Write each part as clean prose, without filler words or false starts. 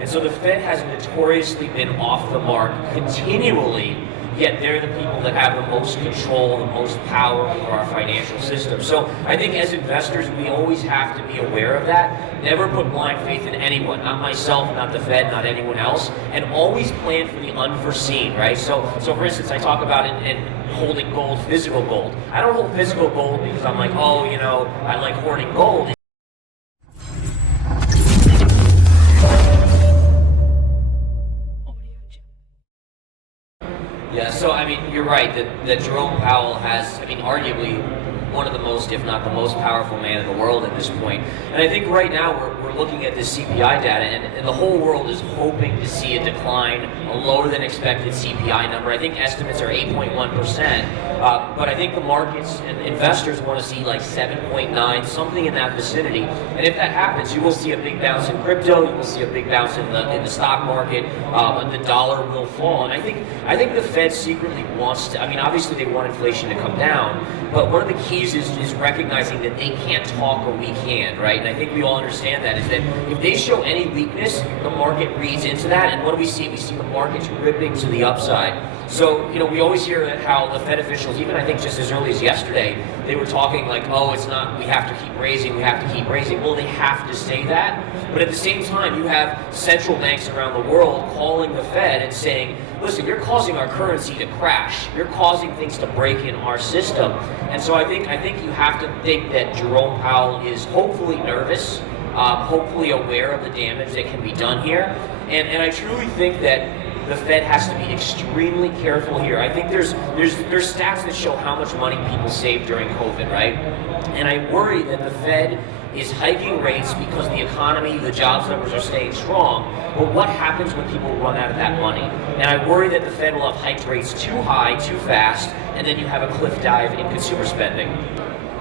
And so the Fed has notoriously been off the mark continually, yet they're the people that have the most control, the most power over our financial system. So I think as investors, we always have to be aware of that. Never put blind faith in anyone, not myself, not the Fed, not anyone else, and always plan for the unforeseen, right? So for instance, I talk about holding gold, physical gold. I don't hold physical gold because I'm like, oh, I like hoarding gold. Yeah, so I mean, you're right that Jerome Powell has, arguably one of the most, if not the most powerful man in the world at this point. And I think right now we're looking at this CPI data, and the whole world is hoping to see a decline, a lower than expected CPI number. I think estimates are 8.1%, but I think the markets and investors want to see like 7.9, something in that vicinity. And if that happens, you will see a big bounce in crypto, you will see a big bounce in the stock market, and the dollar will fall. And I think the Fed secretly wants to, obviously they want inflation to come down, but one of the keys is recognizing that they can't talk or we can, right? And I think we all understand that, is that if they show any weakness, the market reads into that, and what do we see? We see the markets ripping to the upside. So, we always hear how the Fed officials, even I think just as early as yesterday, they were talking like, oh, it's not, we have to keep raising, we have to keep raising. Well, they have to say that, but at the same time, you have central banks around the world calling the Fed and saying, listen, you're causing our currency to crash. You're causing things to break in our system. And so I think you have to think that Jerome Powell is hopefully nervous, hopefully aware of the damage that can be done here. And I truly think that the Fed has to be extremely careful here. I think there's stats that show how much money people saved during COVID, right? And I worry that the Fed is hiking rates because the economy, the jobs numbers are staying strong. But what happens when people run out of that money? And I worry that the Fed will have hiked rates too high, too fast, and then you have a cliff dive in consumer spending.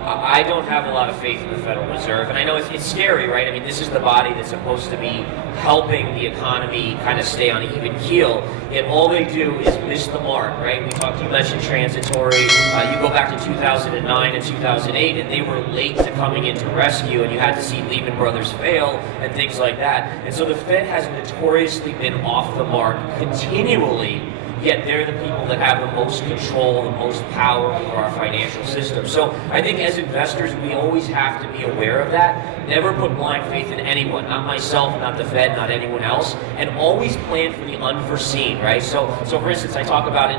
I don't have a lot of faith in the Federal Reserve, and I know it's scary, right? this is the body that's supposed to be helping the economy kind of stay on an even keel, yet all they do is miss the mark, right? You mentioned transitory, you go back to 2009 and 2008, and they were late to coming into rescue, and you had to see Lehman Brothers fail and things like that. And so the Fed has notoriously been off the mark continually, yet they're the people that have the most control, the most power over our financial system. So I think as investors, we always have to be aware of that. Never put blind faith in anyone, not myself, not the Fed, not anyone else, and always plan for the unforeseen, right? So for instance, I talk about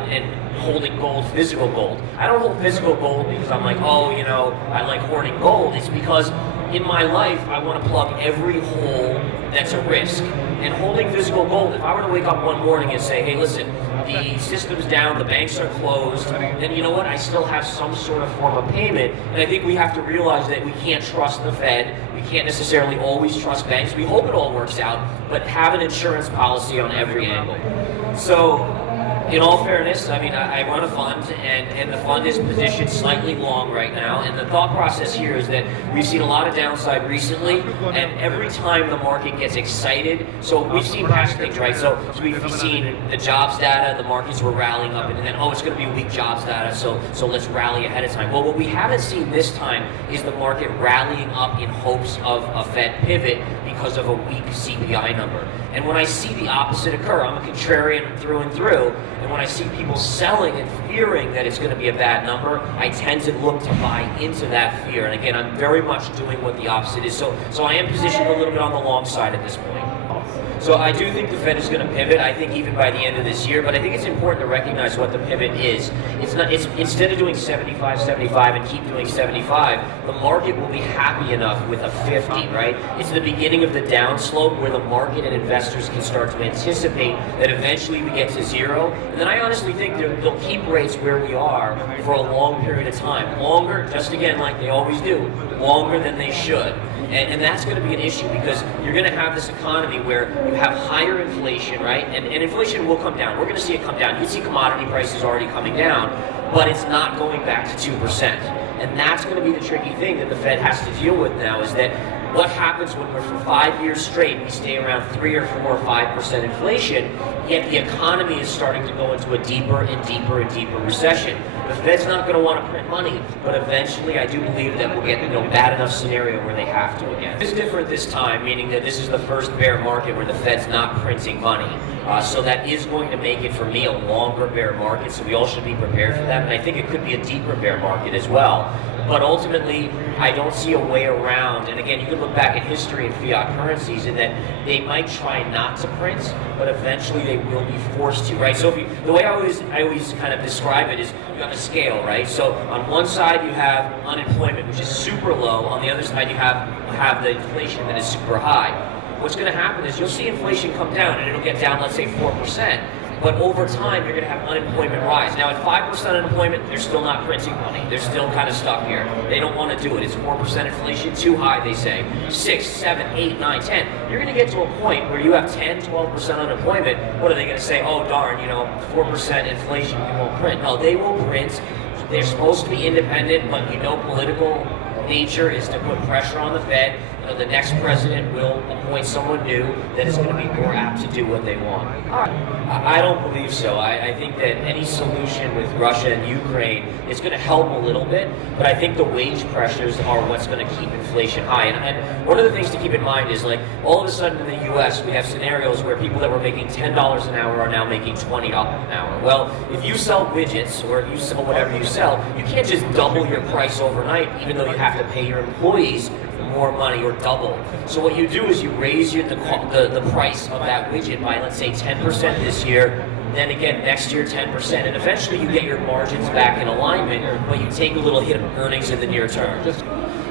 holding gold, physical gold. I don't hold physical gold because I'm like, oh, I like hoarding gold. It's because in my life, I want to plug every hole that's a risk. And holding physical gold, if I were to wake up one morning and say, hey, listen, the system's down, the banks are closed, then you know what? I still have some sort of form of payment. And I think we have to realize that we can't trust the Fed. We can't necessarily always trust banks. We hope it all works out, but have an insurance policy on every angle. So, in all fairness, I run a fund, and the fund is positioned slightly long right now, and the thought process here is that we've seen a lot of downside recently, and every time the market gets excited, so we've seen past things, right? So we've seen the jobs data, the markets were rallying up, and then, oh, it's going to be weak jobs data, so let's rally ahead of time. Well, what we haven't seen this time is the market rallying up in hopes of a Fed pivot because of a weak CPI number. And when I see the opposite occur, I'm a contrarian through and through, and when I see people selling and fearing that it's going to be a bad number, I tend to look to buy into that fear. And again, I'm very much doing what the opposite is. So I am positioned a little bit on the long side at this point. So I do think the Fed is going to pivot, I think even by the end of this year, but I think it's important to recognize what the pivot is. It's instead of doing 75, 75 and keep doing 75, the market will be happy enough with a 50, right? It's the beginning of the downslope where the market and investors can start to anticipate that eventually we get to zero. And then I honestly think they'll keep rates where we are for a long period of time. Longer, just again like they always do, longer than they should. And that's going to be an issue because you're going to have this economy where you have higher inflation, right? And inflation will come down. We're going to see it come down. You see commodity prices already coming down, but it's not going back to 2%. And that's going to be the tricky thing that the Fed has to deal with now, is that what happens when we're for 5 years straight, we stay around 3 or 4 or 5% inflation, yet the economy is starting to go into a deeper and deeper and deeper recession. The Fed's not going to want to print money, but eventually I do believe that we'll get bad enough scenario where they have to again. It's different this time, meaning that this is the first bear market where the Fed's not printing money. So that is going to make it, for me, a longer bear market, so we all should be prepared for that, and I think it could be a deeper bear market as well. But ultimately, I don't see a way around, and again, you can look back at history and fiat currencies in that they might try not to print, but eventually they will be forced to, right? So the way I always kind of describe it is you have a scale, right? So on one side you have unemployment, which is super low. On the other side you have the inflation that is super high. What's going to happen is you'll see inflation come down, and it'll get down, let's say 4%. But over time, you're going to have unemployment rise. Now, at 5% unemployment, they're still not printing money. They're still kind of stuck here. They don't want to do it. It's 4% inflation, too high, they say. 6, 7, 8, 9, 10. You're going to get to a point where you have 10, 12% unemployment. What are they going to say? Oh, darn, 4% inflation, we won't print. No, they will print. They're supposed to be independent, but political nature is to put pressure on the Fed. The next president will appoint someone new that is going to be more apt to do what they want. I don't believe so. I think that any solution with Russia and Ukraine is going to help a little bit, but I think the wage pressures are what's going to keep inflation high. And one of the things to keep in mind is, like, all of a sudden in the U.S. we have scenarios where people that were making $10 an hour are now making $20 an hour. Well, if you sell widgets or if you sell whatever you sell, you can't just double your price overnight, even though you have to pay your employees more money or double. So what you do is you raise the price of that widget by, let's say, 10% this year, then again next year 10%, and eventually you get your margins back in alignment, but you take a little hit of earnings in the near term.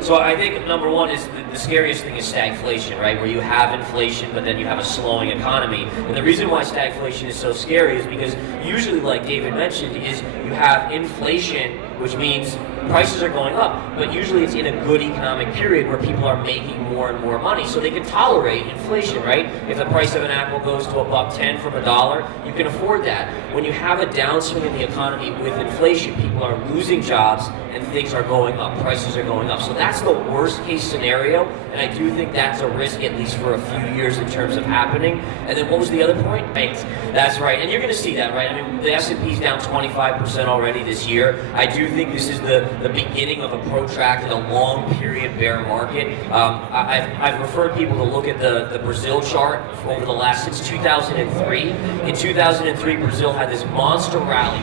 So I think number one is the scariest thing is stagflation, right? Where you have inflation, but then you have a slowing economy. And the reason why stagflation is so scary is because usually, like David mentioned, is you have inflation, which means prices are going up, but usually it's in a good economic period where people are making more and more money, so they can tolerate inflation, right? If the price of an apple goes to $1.10 from $1, you can afford that. When you have a downswing in the economy with inflation, people are losing jobs and things are going up, prices are going up. So that's the worst case scenario, and I do think that's a risk, at least for a few years, in terms of happening. And then what was the other point? Banks. That's right, and you're going to see that, right? I mean, the S&P's down 25% already this year. I do think this is the beginning of a protracted, a long period bear market. I've referred people to look at the Brazil chart over the last, since 2003. In 2003, Brazil had this monster rally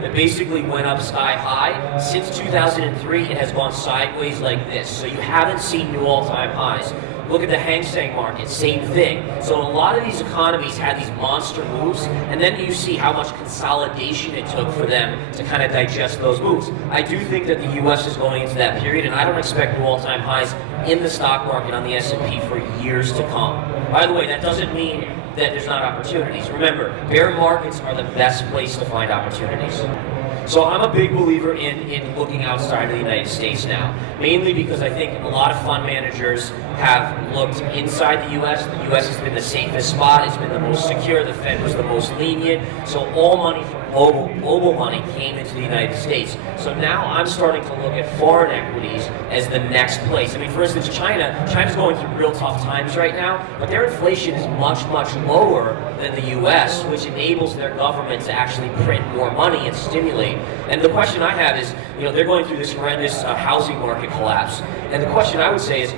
that basically went up sky high. Since 2003, it has gone sideways like this. So you haven't seen new all-time highs. Look at the Hang Seng market, same thing. So a lot of these economies had these monster moves, and then you see how much consolidation it took for them to kind of digest those moves. I do think that the U.S. is going into that period, and I don't expect new all-time highs in the stock market on the S&P for years to come. By the way, that doesn't mean that there's not opportunities. Remember, bear markets are the best place to find opportunities. So I'm a big believer in looking outside of the United States now, mainly because I think a lot of fund managers have looked inside the U.S. The U.S. has been the safest spot. It's been the most secure. The Fed was the most lenient. So all money from global money came into the United States. So now I'm starting to look at foreign equities as the next place. I mean, for instance, China's going through real tough times right now, but their inflation is much, much lower than the U.S., which enables their government to actually print more money and stimulate. And the question I have is, they're going through this horrendous housing market collapse. And the question I would say is,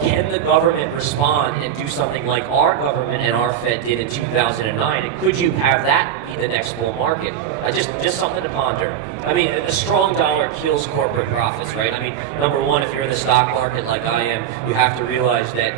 can the government respond and do something like our government and our Fed did in 2009? And could you have that be the next bull market? Just something to ponder. I mean, a strong dollar kills corporate profits, right? I mean, number one, if you're in the stock market like I am, you have to realize that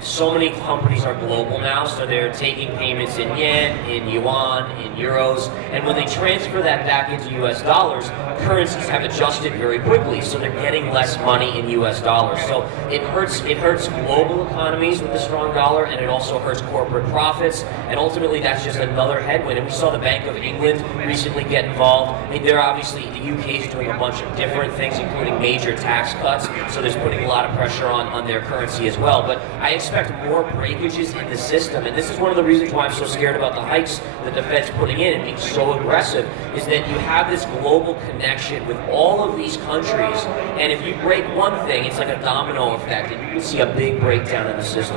so many companies are global now, so they're taking payments in yen, in yuan, in euros, and when they transfer that back into US dollars, currencies have adjusted very quickly, so they're getting less money in US dollars. So it hurts it hurts global economies with the strong dollar, and it also hurts corporate profits, and ultimately that's just another headwind. And we saw the Bank of England recently get involved. I mean, they're obviously, the UK is doing a bunch of different things, including major tax cuts, so there's putting a lot of pressure on their currency as well. But I expect more breakages in the system, and this is one of the reasons why I'm so scared about the hikes that the Fed's putting in and being so aggressive, is that you have this global connection with all of these countries, and if you break one thing, it's like a domino effect, and you can see a big breakdown in the system.